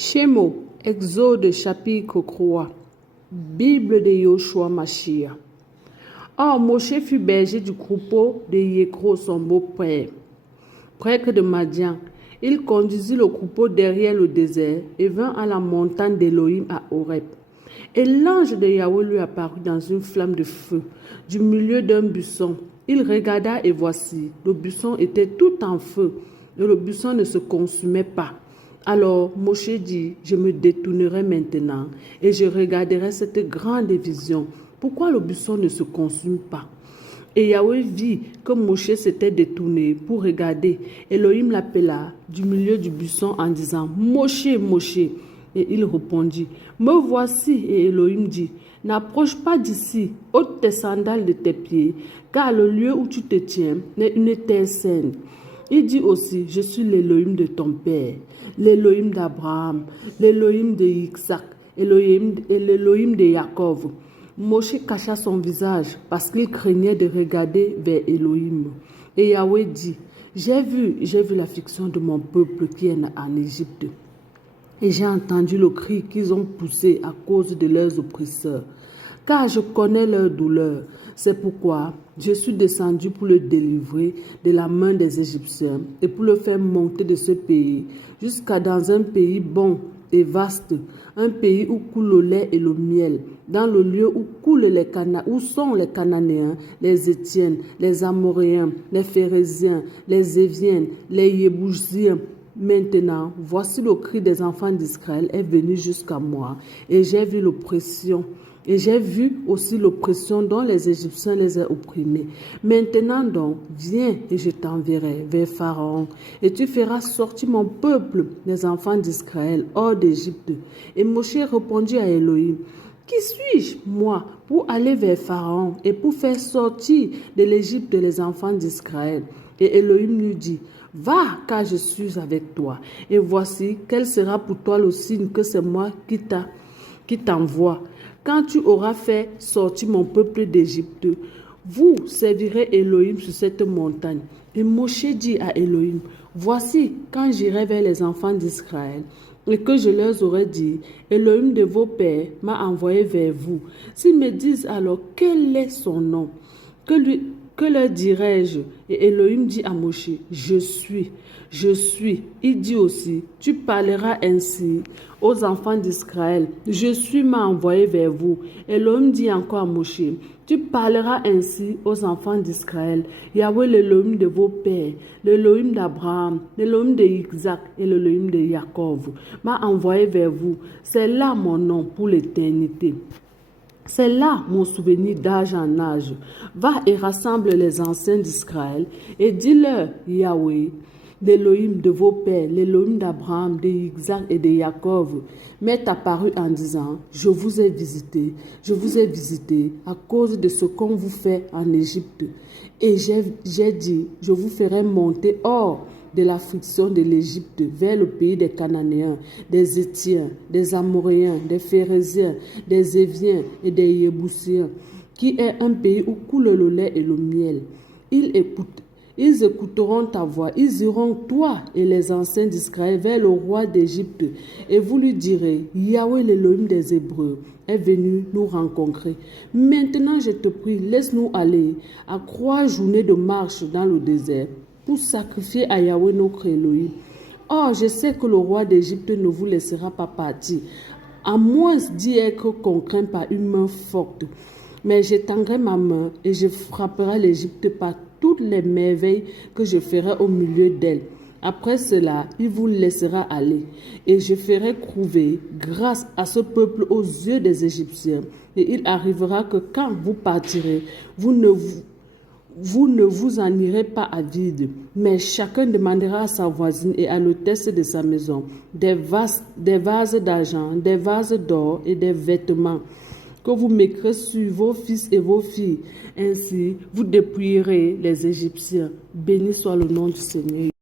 Shemo, Exode chapitre 3, Bible de Yoshua Mashiach. Or, Moshe fut berger du troupeau de Yéthro, son beau-père. Près de Madian, il conduisit le troupeau derrière le désert et vint à la montagne d'Élohim à Horeb. Et l'ange de Yahweh lui apparut dans une flamme de feu, du milieu d'un buisson. Il regarda et voici, le buisson était tout en feu, et le buisson ne se consumait pas. Alors Moshe dit, je me détournerai maintenant, et je regarderai cette grande vision. Pourquoi le buisson ne se consume pas? Et Yahweh vit que Moshe s'était détourné pour regarder. Elohim l'appela du milieu du buisson en disant, Moshe, Moshe. Et il répondit, me voici. Et Elohim dit, n'approche pas d'ici, ôte tes sandales de tes pieds, car le lieu où tu te tiens est une terre sainte. Il dit aussi, je suis l'Elohim de ton père, l'Elohim d'Abraham, l'Elohim de Isaac et l'Elohim de Jacob. Moshe cacha son visage parce qu'il craignait de regarder vers Elohim. Et Yahweh dit, j'ai vu l'affliction de mon peuple qui est en Égypte. Et j'ai entendu le cri qu'ils ont poussé à cause de leurs oppresseurs. Car je connais leur douleur. C'est pourquoi je suis descendu pour le délivrer de la main des Égyptiens et pour le faire monter de ce pays jusqu'à dans un pays bon et vaste, un pays où coule le lait et le miel, dans le lieu où sont les Cananéens, les Étiennes, les Amoréens, les Phérésiens, les Éviens, les Yébousiens. Maintenant, voici le cri des enfants d'Israël est venu jusqu'à moi, et j'ai vu l'oppression. Et j'ai vu aussi l'oppression dont les Égyptiens les ont opprimés. Maintenant donc, viens et je t'enverrai vers Pharaon. Et tu feras sortir mon peuple, les enfants d'Israël, hors d'Égypte. Et Moshe répondit à Elohim, qui suis-je, moi, pour aller vers Pharaon et pour faire sortir de l'Égypte les enfants d'Israël? Et Elohim lui dit, va, car je suis avec toi. Et voici, quel sera pour toi le signe que c'est moi qui t'envoie. Quand tu auras fait sortir mon peuple d'Égypte, vous servirez Elohim sur cette montagne. Et Moshe dit à Elohim, voici, quand j'irai vers les enfants d'Israël, et que je leur aurai dit, Elohim de vos pères m'a envoyé vers vous. S'ils me disent alors, quel est son nom? Que leur dirai-je? Et Elohim dit à Moshe, je suis. Il dit aussi, tu parleras ainsi aux enfants d'Israël. Je suis m'a envoyé vers vous. Elohim dit encore à Moshe, tu parleras ainsi aux enfants d'Israël. Yahweh l'Elohim de vos pères, l'Elohim d'Abraham, l'Elohim de Isaac et l'Elohim de Jacob m'a envoyé vers vous. C'est là mon nom pour l'éternité. C'est là mon souvenir d'âge en âge. Va et rassemble les anciens d'Israël et dis-leur, Yahweh, l'Elohim de vos pères, l'Elohim d'Abraham, de Isaac et de Jacob, m'est apparu en disant, je vous ai visité à cause de ce qu'on vous fait en Égypte. Et j'ai dit, je vous ferai monter hors de l'affliction de l'Égypte vers le pays des Cananéens, des Étiens, des Amoréens, des Phérésiens, des Éviens et des Yébousiens, qui est un pays où coule le lait et le miel. Ils écouteront ta voix, ils iront, toi et les anciens d'Israël, vers le roi d'Égypte, et vous lui direz, Yahweh l'Elohim des Hébreux est venu nous rencontrer. Maintenant je te prie, laisse-nous aller à 3 journées de marche dans le désert, pour sacrifier à Yahweh notre Elohim. Or, je sais que le roi d'Égypte ne vous laissera pas partir, à moins d'y être contraint par une main forte. Mais j'étendrai ma main et je frapperai l'Égypte par toutes les merveilles que je ferai au milieu d'elle. Après cela, il vous laissera aller, et je ferai trouver grâce à ce peuple aux yeux des Égyptiens. Et il arrivera que quand vous partirez, vous ne vous en irez pas à vide, mais chacun demandera à sa voisine et à l'hôtesse de sa maison des vases d'argent, des vases d'or et des vêtements que vous mettrez sur vos fils et vos filles. Ainsi, vous dépouillerez les Égyptiens. Béni soit le nom du Seigneur.